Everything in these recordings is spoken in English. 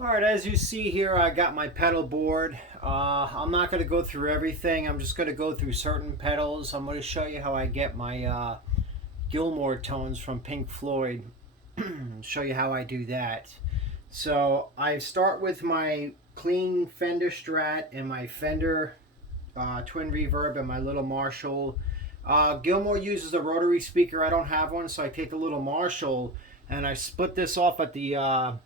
Alright, as you see here, I got my pedal board. I'm not going to go through everything. I'm just going to go through certain pedals. I'm going to show you how I get my Gilmour tones from Pink Floyd. Show you how I do that. So I start with my clean Fender Strat and my Fender Twin Reverb and my little Marshall. Gilmour uses a rotary speaker. I don't have one, so I take the little Marshall and I split this off at the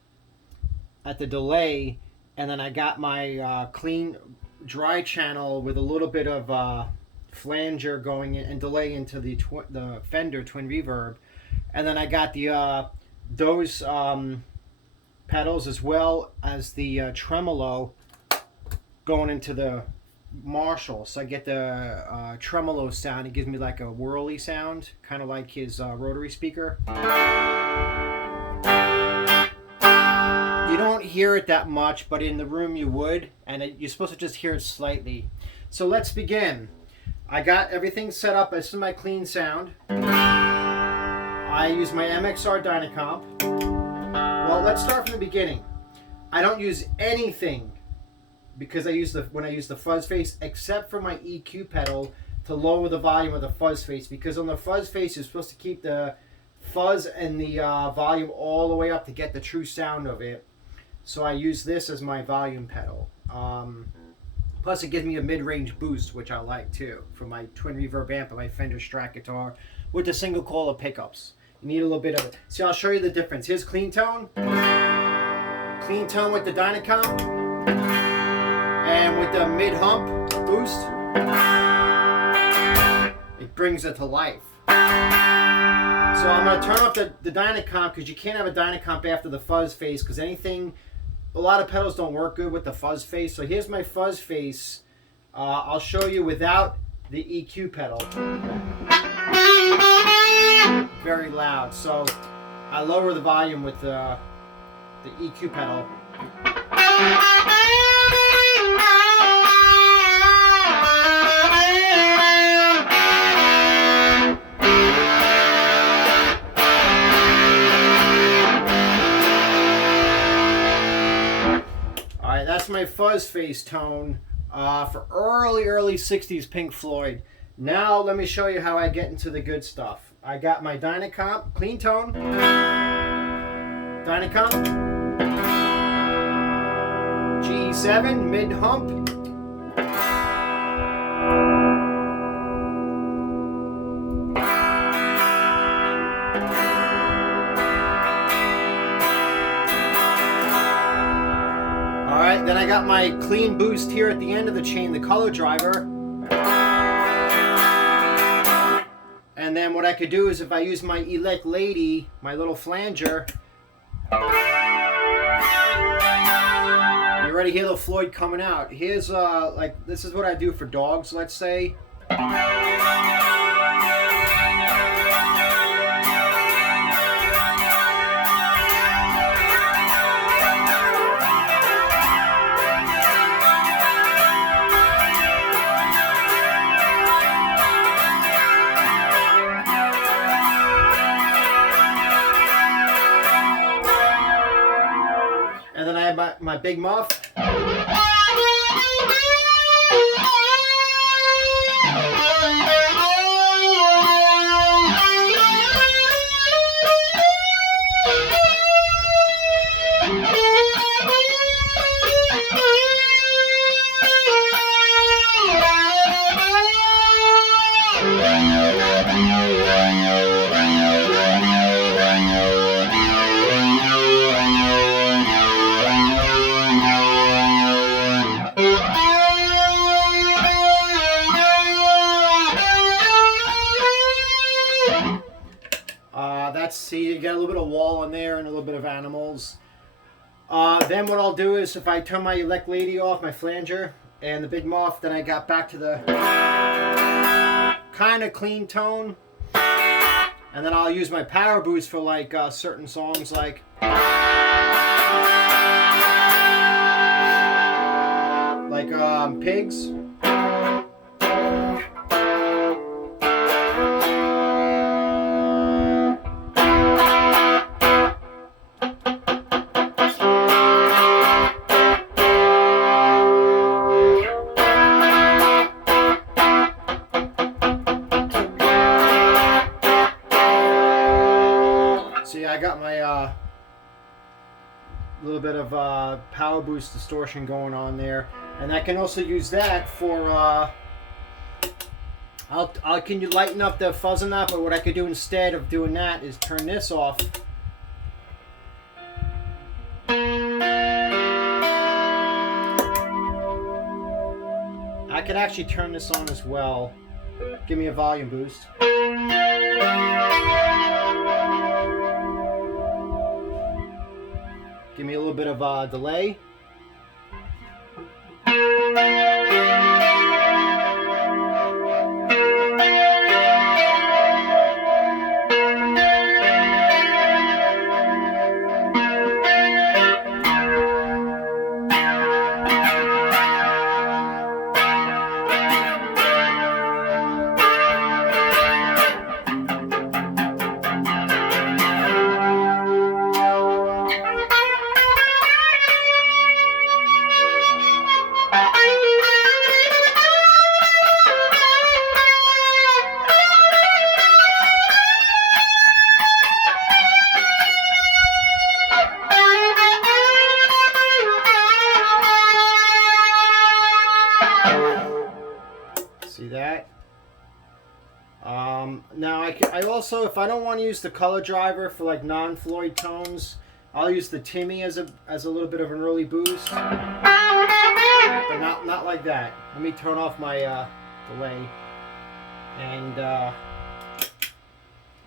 delay, and then I got my clean dry channel with a little bit of flanger going in and delay into the Fender Twin Reverb, and then I got the those pedals as well as the tremolo going into the Marshall, so I get the tremolo sound. It gives me like a whirly sound, kind of like his rotary speaker. You don't hear it that much, but in the room you would, and you're supposed to just hear it slightly. So let's begin. I got everything set up. This is my clean sound. I use my MXR Dynacomp. Well, let's start from the beginning. I don't use anything because when I use the fuzz face, except for my EQ pedal to lower the volume of the fuzz face, because on the fuzz face you're supposed to keep the fuzz and the volume all the way up to get the true sound of it. So I use this as my volume pedal. Plus it gives me a mid-range boost, which I like too, for my Twin Reverb amp and my Fender Strat guitar with the single coil pickups. You need a little bit of it. See, I'll show you the difference. Here's clean tone. Clean tone with the Dynacomp. And with the mid-hump boost, it brings it to life. So I'm going to turn off the Dynacomp, because you can't have a Dynacomp after the fuzz face, because a lot of pedals don't work good with the fuzz face. So here's my fuzz face. I'll show you without the EQ pedal. Very loud. So I lower the volume with the EQ pedal. That's my fuzz face tone for early 60s Pink Floyd. Now let me show you how I get into the good stuff. I got my Dynacomp, clean tone, Dynacomp, GE7, mid hump. Then I got my clean boost here at the end of the chain, the color driver. And then what I could do is, if I use my Elect Lady, my little flanger, you already hear the Floyd coming out. Here's this is what I do for dogs, let's say. And then I have my big muff. See, you get a little bit of wall in there and a little bit of animals. Then what I'll do is, if I turn my Elect Lady off, my flanger, and the big muff, then I got back to the kind of clean tone. And then I'll use my power boost for like certain songs like Pigs. A little bit of power boost distortion going on there, and I can also use that for can you lighten up the fuzz on that, but what I could do instead of doing that is turn this off. I could actually turn this on as well. Give me a volume boost. Give me a little bit of delay. See that? Now I also, if I don't want to use the color driver for like non-Floyd tones, I'll use the Timmy as a little bit of an early boost, but not like that. Let me turn off my delay and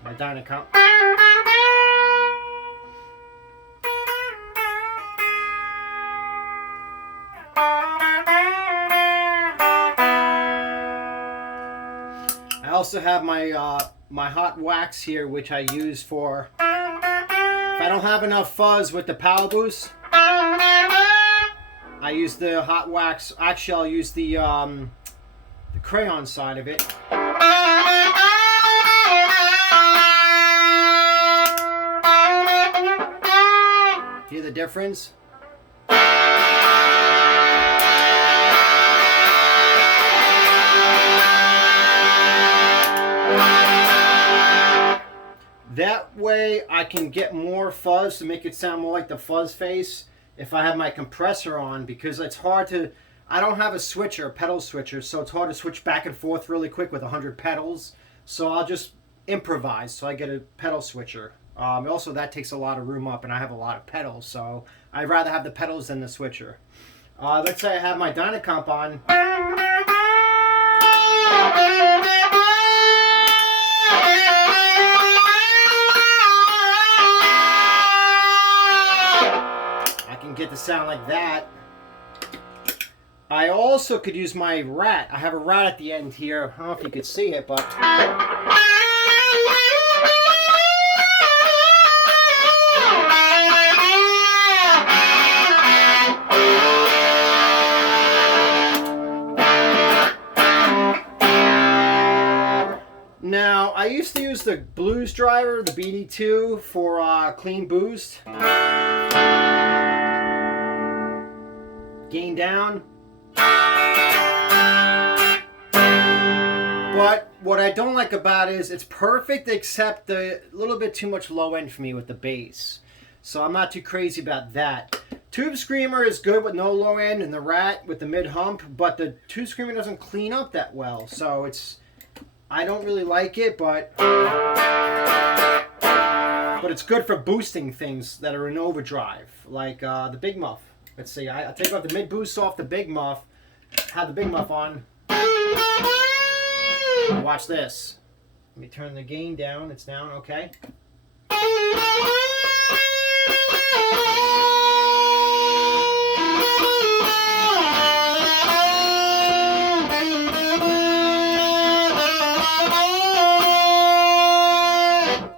my Dynacomp. I also have my my hot wax here, which I use for if I don't have enough fuzz with the power boost. I use the hot wax. Actually, I'll use the crayon side of it. Hear the difference? That way I can get more fuzz to make it sound more like the fuzz face if I have my compressor on, because it's hard to, I don't have a switcher, a pedal switcher, so it's hard to switch back and forth really quick with 100 pedals. So I'll just improvise, so I get a pedal switcher. Also, that takes a lot of room up, and I have a lot of pedals, so I'd rather have the pedals than the switcher. Let's say I have my Dynacomp on. Get to sound like that. I also could use my rat. I have a rat at the end here. I don't know if you could see it, but now I used to use the blues driver, the BD2, for clean boost. Gain down. But what I don't like about it is it's perfect except a little bit too much low end for me with the bass. So I'm not too crazy about that. Tube Screamer is good with no low end, and the Rat with the mid hump, but the Tube Screamer doesn't clean up that well. So it's, I don't really like it, but it's good for boosting things that are in overdrive, like the Big Muff. Let's see, I'll take off the mid boost off the Big Muff, have the Big Muff on. Watch this. Let me turn the gain down. It's down, okay.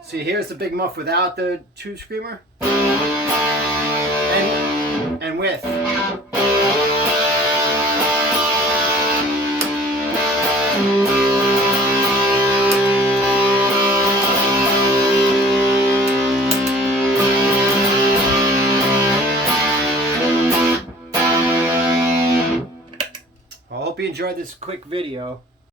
See, here's the Big Muff without the Tube Screamer. And with. I hope you enjoyed this quick video.